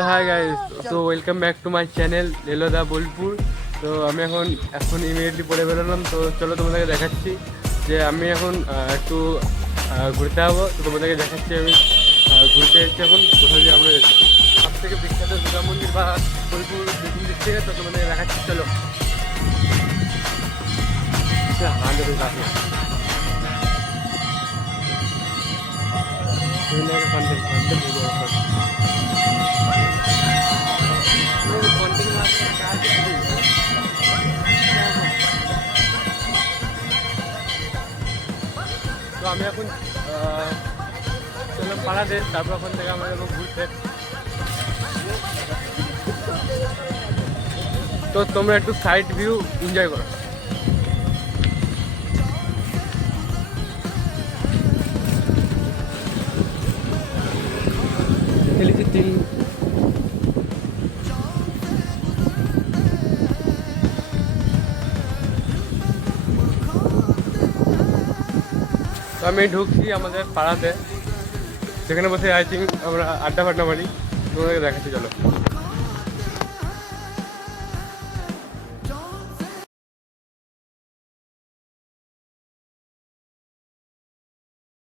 তো hi guys, তো welcome back to my channel লেলোদা বোলপুর। তো আমি এখন ইমিডিয়েটলি পরে বেরোলাম। তো চলো তোমাদেরকে দেখাচ্ছি যে আমি এখন একটু ঘুরতে যাবো। তো তোমাদেরকে দেখাচ্ছি আমি ঘুরতে এসেছি এখন কোথাও যে আমরা এসেছি সব থেকে বিখ্যাত দুর্গা মন্দির বা বোলপুর বিভিন্ন দিক থেকে। তো তোমাদেরকে দেখাচ্ছি চলো। তো আমি এখন চললাম পাড়াতে, তারপর ওখান থেকে আমরা যাবো ঘুরতে। তো তোমরা একটু সাইড ভিউ এনজয় করো। খেলেছি তিন তো আমি ঢুকছি আমাদের পাড়াতে, সেখানে বসে আই থিঙ্ক আমরা আড্ডা ফাড্ডা মারি। তোমাদেরকে দেখাচ্ছি চলো।